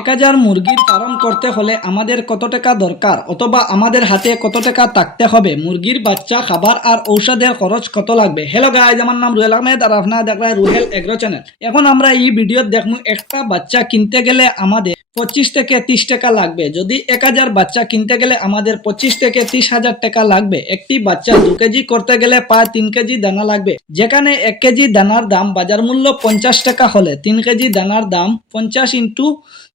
এক হাজার মুরগির ফার্ম করতে হলে আমাদের কত টাকা দরকার? অথবা আমাদের হাতে কত টাকা থাকতে হবে? মুরগির বাচ্চা, খাবার আর ঔষধের খরচ কত লাগবে? হ্যালো গাইজ আমার নাম রুহেল আহমেদ আর আপনারা দেখলেন রুহেল এগ্রো চ্যানেল এখন আমরা এই ভিডিও দেখব একটা বাচ্চা কিনতে গেলে আমাদের পঁচিশ থেকে তিরিশ টাকা লাগবে। যদি এক হাজার বাচ্চা কিনতে গেলে আমাদের পঁচিশ থেকে তিরিশ হাজার টাকা লাগবে। একটি বাচ্চা দু কেজি করতে গেলে প্রায় তিন কেজি দানা লাগবে। যেখানে এক কেজি দানার দাম বাজার মূল্য পঞ্চাশ টাকা হলে তিন কেজি দানার দাম পঞ্চাশ ইন্টু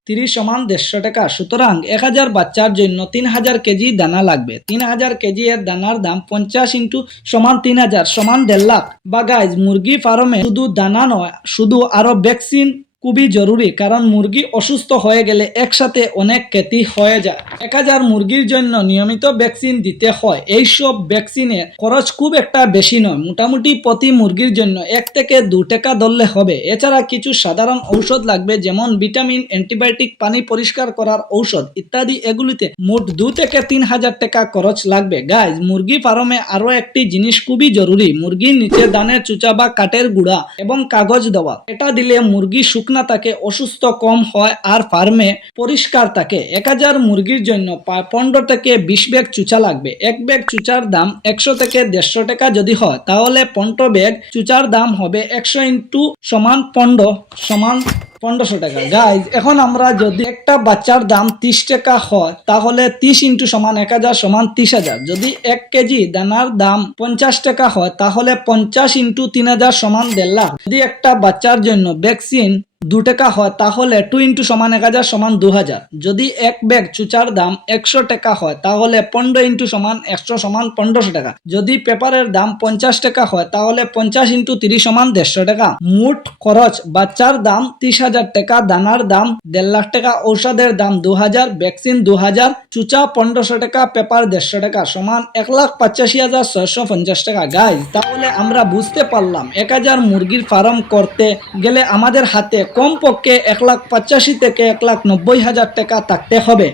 তিরিশ সমান দেড়শো টাকা। সুতরাং এক হাজার বাচ্চার জন্য তিন হাজার কেজি দানা লাগবে। তিন হাজার কেজি এর দানার দাম পঞ্চাশ ইন্টু সমান তিন হাজার সমান দেড় লাখ। বা গাইজ মুরগি ফার্মে শুধু দানা নয়, শুধু আরও ভ্যাকসিন খুবই জরুরি, কারণ মুরগি অসুস্থ হয়ে গেলে একসাথে অনেক ক্ষতি হয়ে যায়। এক হাজার মুরগির জন্য নিয়মিত ভ্যাকসিন দিতে হয়। এইসব ভ্যাকসিনের খরচ খুব একটা বেশি নয়। মোটামুটি প্রতি মুরগির জন্য এক থেকে দু টাকা ধরলে হবে। এছাড়া কিছু সাধারণ ঔষধ লাগবে, যেমন ভিটামিন, অ্যান্টিবায়োটিক, পানি পরিষ্কার করার ঔষধ ইত্যাদি। এগুলিতে মোট দু থেকে তিন হাজার টাকা খরচ লাগবে। গাইজ মুরগি ফার্মে আরও একটি জিনিস খুবই জরুরি। মুরগির নিচে দানের চুচা বা কাঠের গুঁড়া এবং কাগজ দেওয়া। এটা দিলে মুরগি শুকনা থাকে অসুস্থ কম হয় আর ফার্মে পরিষ্কার থাকে। এক হাজার মুরগির জন্য পনেরো থেকে বিশ ব্যাগ চুচা লাগবে। এক ব্যাগ চুচার দাম একশো থেকে দেড়শো টাকা যদি হয়, তাহলে পনেরো ব্যাগ চুচার দাম হবে একশো ইন্টু সমান পনেরো, সমান পনেরোশো টাকা। গাইজ এখন আমরা যদি একটা বাচ্চার দাম তিরিশ টাকা হয়, তাহলে তিরিশ ইন্টু সমান এক হাজার সমান তিরিশ হাজার। যদি এক কেজি দানার দাম পঞ্চাশ টাকা হয়, তাহলে পঞ্চাশ ইন্টু তিন হাজার সমান দেড় লাখ। যদি একটা বাচ্চার জন্য ভ্যাকসিন দু টাকা হয়, তাহলে টু ইন্টু সমান এক হাজার সমান দু হাজার। যদি এক ব্যাগ চুচার দাম একশো টাকা হয়, তাহলে পনেরো ইন্টু সমান একশো সমান পনেরোশো টাকা। যদি পেপারের দাম পঞ্চাশ টাকা হয়, তাহলে পঞ্চাশ ইন্টু তিরিশ সমান দেড়শো টাকা। মোট খরচ বাচ্চার দাম তিরিশ হাজার টাকা, দানার দাম দেড় লাখ টাকা, ঔষধের দাম দু হাজার, ভ্যাকসিন দু হাজার, চুচা পনেরোশো টাকা, পেপার দেড়শো টাকা, সমান এক লাখ পঁচাশি হাজার ছয়শো পঞ্চাশ টাকা। গাই তাহলে আমরা বুঝতে পারলাম, এক হাজার মুরগির ফার্ম করতে গেলে আমাদের হাতে কমপক্ষে এক লাখ পঁচাশি থেকে এক লাখ নব্বই হাজার টাকা থাকতে হবে।